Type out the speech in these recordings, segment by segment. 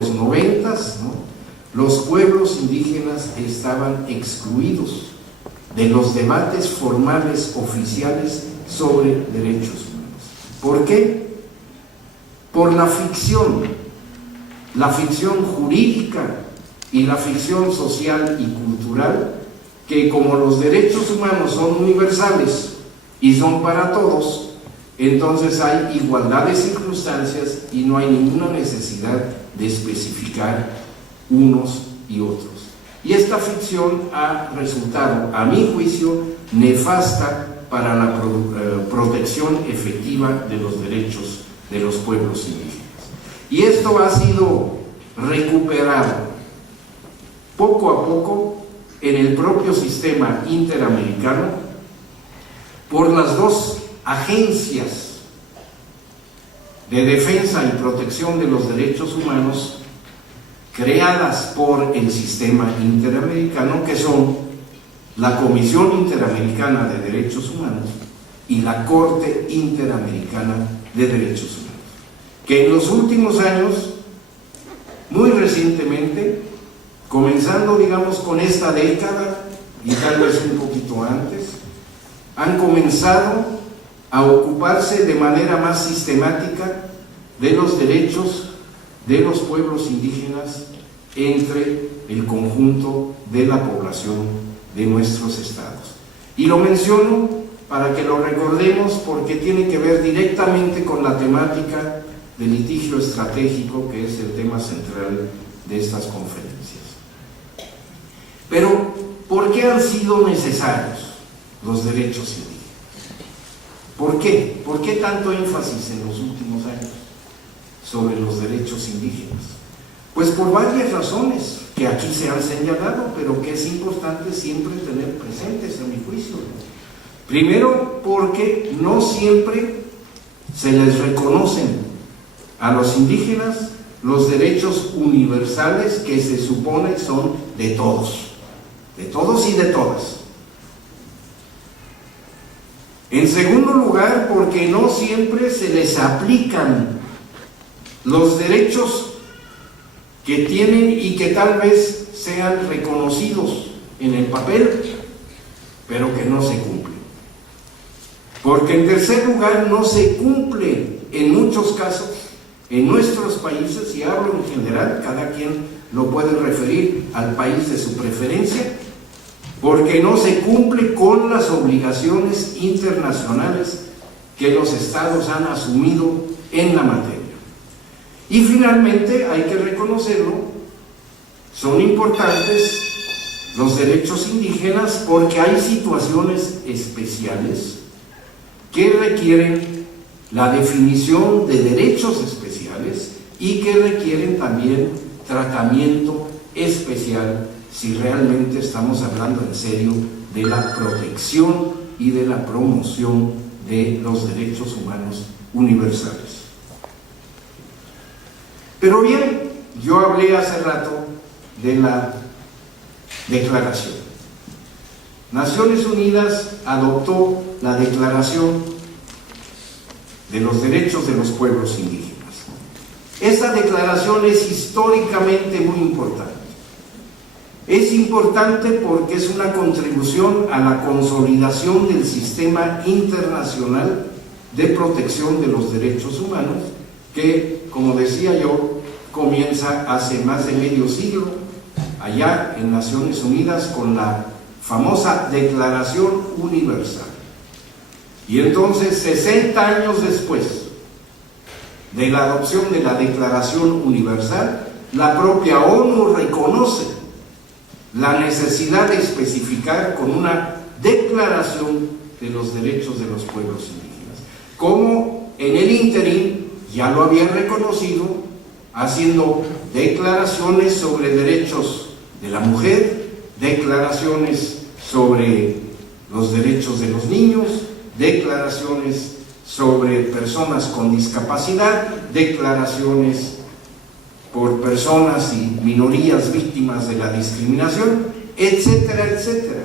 los 90s, ¿no?, los pueblos indígenas estaban excluidos de los debates formales oficiales sobre derechos humanos. ¿Por qué? Por la ficción jurídica y la ficción social y cultural, que como los derechos humanos son universales y son para todos, entonces hay igualdad de circunstancias y no hay ninguna necesidad de especificar unos y otros. Y esta ficción ha resultado, a mi juicio, nefasta para la protección efectiva de los derechos de los pueblos indígenas. Y esto ha sido recuperado poco a poco en el propio sistema interamericano por las dos agencias de defensa y protección de los derechos humanos creadas por el sistema interamericano, que son la Comisión Interamericana de Derechos Humanos y la Corte Interamericana de Derechos Humanos, que en los últimos años, muy recientemente, comenzando digamos con esta década y tal vez un poquito antes, han comenzado a ocuparse de manera más sistemática de los derechos de los pueblos indígenas entre el conjunto de la población de nuestros estados. Y lo menciono para que lo recordemos, porque tiene que ver directamente con la temática del litigio estratégico, que es el tema central de estas conferencias. Pero, ¿por qué han sido necesarios los derechos indígenas? ¿Por qué? ¿Por qué tanto énfasis en los últimos años sobre los derechos indígenas? Pues por varias razones que aquí se han señalado, pero que es importante siempre tener presentes a mi juicio. Primero, porque no siempre se les reconocen a los indígenas los derechos universales que se supone son de todos y de todas. En segundo lugar, porque no siempre se les aplican los derechos que tienen y que tal vez sean reconocidos en el papel, pero que no se cumplen. Porque en tercer lugar, no se cumple en muchos casos en nuestros países, y hablo en general, cada quien lo puede referir al país de su preferencia, porque no se cumple con las obligaciones internacionales que los estados han asumido en la materia. Y finalmente, hay que reconocerlo, son importantes los derechos indígenas porque hay situaciones especiales que requieren la definición de derechos especiales y que requieren también tratamiento especial si realmente estamos hablando en serio de la protección y de la promoción de los derechos humanos universales. Pero bien, yo hablé hace rato de la declaración. Naciones Unidas adoptó la Declaración de los Derechos de los Pueblos Indígenas. Esta declaración es históricamente muy importante. Es importante porque es una contribución a la consolidación del sistema internacional de protección de los derechos humanos que, como decía yo, comienza hace más de medio siglo, allá en Naciones Unidas, con la famosa Declaración Universal. Y entonces, 60 años después de la adopción de la Declaración Universal, la propia ONU reconoce la necesidad de especificar con una declaración de los derechos de los pueblos indígenas, como en el ínterin ya lo había reconocido, haciendo declaraciones sobre derechos de la mujer, declaraciones sobre los derechos de los niños, declaraciones sobre personas con discapacidad, declaraciones por personas y minorías víctimas de la discriminación, etcétera, etcétera.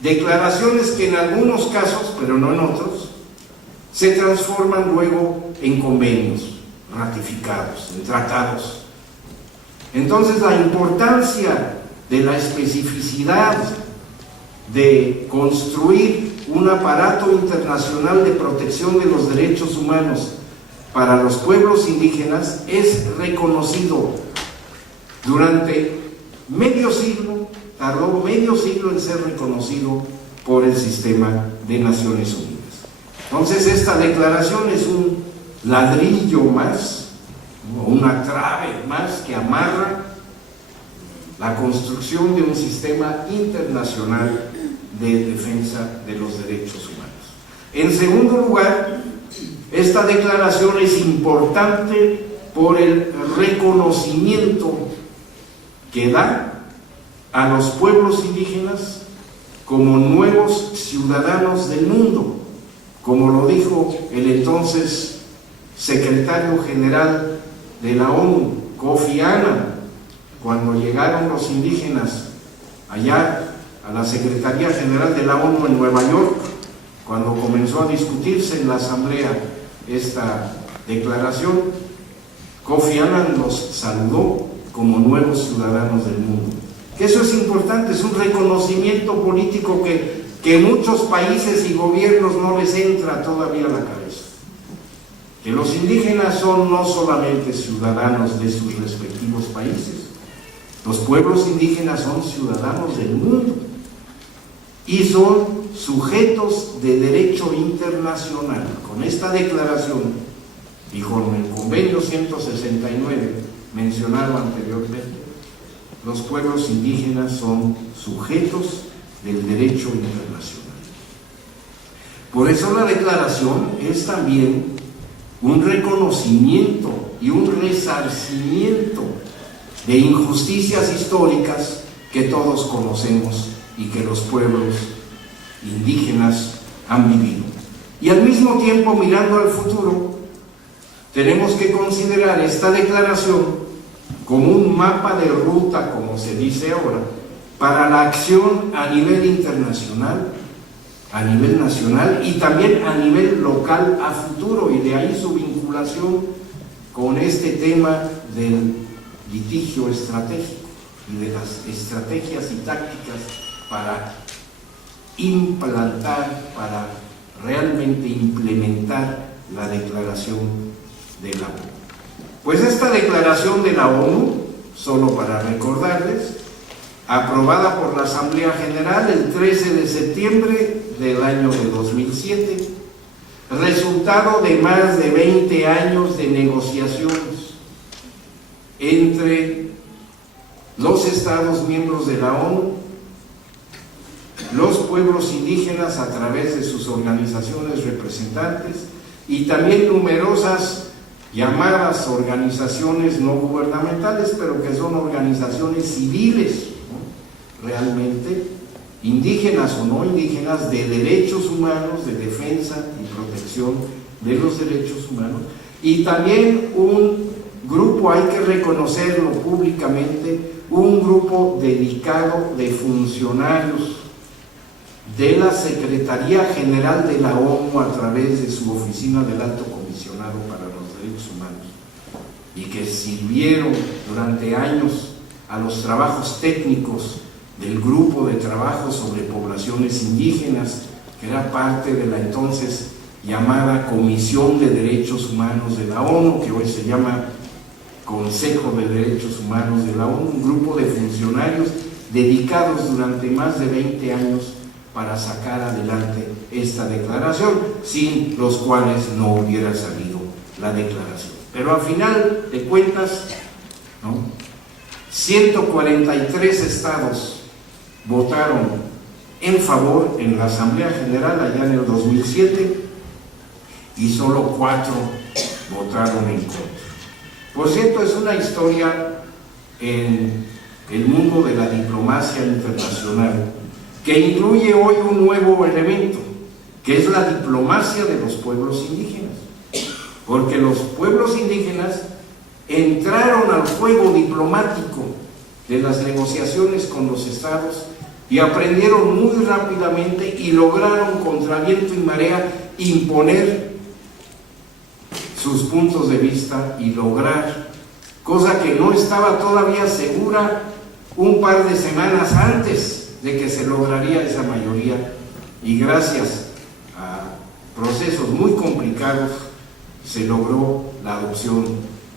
Declaraciones que en algunos casos, pero no en otros, se transforman luego en convenios ratificados, en tratados Entonces, la importancia de la especificidad de construir un aparato internacional de protección de los derechos humanos para los pueblos indígenas es reconocido durante medio siglo, tardó medio siglo en ser reconocido por el sistema de Naciones Unidas. Entonces, esta declaración es un ladrillo más, una trave más que amarra la construcción de un sistema internacional de defensa de los derechos humanos. En segundo lugar, esta declaración es importante por el reconocimiento que da a los pueblos indígenas como nuevos ciudadanos del mundo, como lo dijo el entonces secretario general de la ONU, Kofi Annan, cuando llegaron los indígenas allá a la Secretaría General de la ONU en Nueva York, cuando comenzó a discutirse en la Asamblea esta declaración, Kofi Annan los saludó como nuevos ciudadanos del mundo. Que eso es importante, es un reconocimiento político que muchos países y gobiernos no les entra todavía a la cabeza. Que los indígenas son no solamente ciudadanos de sus respectivos países, los pueblos indígenas son ciudadanos del mundo y son sujetos de derecho internacional. Con esta declaración y con el convenio 169 mencionado anteriormente, los pueblos indígenas son sujetos del derecho internacional. Por eso la declaración es también un reconocimiento y un resarcimiento de injusticias históricas que todos conocemos y que los pueblos indígenas han vivido. Y al mismo tiempo, mirando al futuro, tenemos que considerar esta declaración como un mapa de ruta, como se dice ahora, para la acción a nivel internacional, a nivel nacional y también a nivel local a futuro, y de ahí su vinculación con este tema del litigio estratégico y de las estrategias y tácticas para implantar, para realmente implementar la declaración de la ONU. Pues esta declaración de la ONU, solo para recordarles, aprobada por la Asamblea General el 13 de septiembre del año de 2007, resultado de más de 20 años de negociaciones entre los Estados miembros de la ONU, los pueblos indígenas a través de sus organizaciones representantes y también numerosas llamadas organizaciones no gubernamentales, pero que son organizaciones civiles, ¿no? Realmente indígenas o no indígenas, de derechos humanos, de defensa y protección de los derechos humanos, y también un grupo, hay que reconocerlo públicamente, un grupo dedicado de funcionarios de la Secretaría General de la ONU a través de su Oficina del Alto Comisionado para los Derechos Humanos, y que sirvieron durante años a los trabajos técnicos del grupo de trabajo sobre poblaciones indígenas, que era parte de la entonces llamada Comisión de Derechos Humanos de la ONU, que hoy se llama Consejo de Derechos Humanos de la ONU, un grupo de funcionarios dedicados durante más de 20 años para sacar adelante esta declaración, sin los cuales no hubiera salido la declaración. Pero al final de cuentas, ¿no?, 143 estados votaron en favor en la Asamblea General allá en el 2007 y solo 4 votaron en contra. Por cierto, es una historia en el mundo de la diplomacia internacional que incluye hoy un nuevo elemento, que es la diplomacia de los pueblos indígenas, porque los pueblos indígenas entraron al juego diplomático de las negociaciones con los estados y aprendieron muy rápidamente y lograron contra viento y marea imponer sus puntos de vista y lograr cosa que no estaba todavía segura un par de semanas antes de que se lograría esa mayoría, y gracias a procesos muy complicados se logró la adopción